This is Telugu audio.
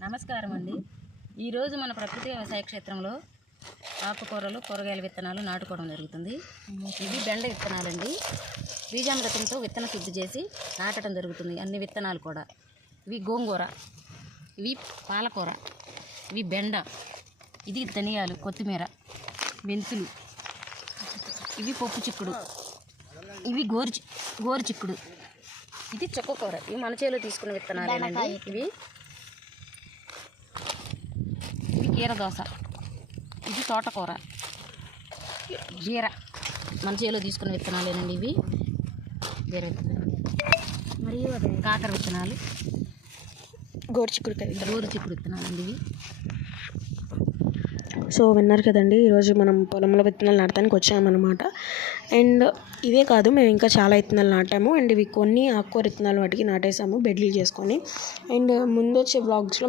నమస్కారం అండి. ఈరోజు మన ప్రకృతి వ్యవసాయ క్షేత్రంలో ఆకుకూరలు, కూరగాయల విత్తనాలు నాటుకోవడం జరుగుతుంది. ఇవి బెండ విత్తనాలండి. బీజామృతంతో విత్తన శుద్ధి చేసి నాటడం జరుగుతుంది. అన్ని విత్తనాలు కూడా. ఇవి గోంగూర, ఇవి పాలకూర, ఇవి బెండ, ఇది ధనియాలు, కొత్తిమీర, మెంతులు, ఇవి పప్పు చిక్కుడు, ఇవి గోరు చిక్కుడు, ఇది చుక్కకూర. ఇవి మన చేలో తీసుకున్న విత్తనాలేనండి. ఇవి కీరదోస, ఇది తోటకూర, జీర, మన చేలో తీసుకున్న విత్తనాలేనండి. ఇవి జీర విత్తనాలు, మరియు కాకర విత్తనాలు, గోరు చిక్కుడు విత్తనాలు అండి. ఇవి సో విన్నారు కదండి, ఈరోజు మనం పొలంలో విత్తనాలు నాటడానికి వచ్చామన్నమాట. అండ్ ఇవే కాదు, మేము ఇంకా చాలా విత్తనాలు నాటాము. అండ్ ఇవి కొన్ని ఆకుకూర విత్తనాలు వాటికి నాటేసాము బెడ్లు చేసుకొని. అండ్ ముందు వచ్చే బ్లాగ్స్లో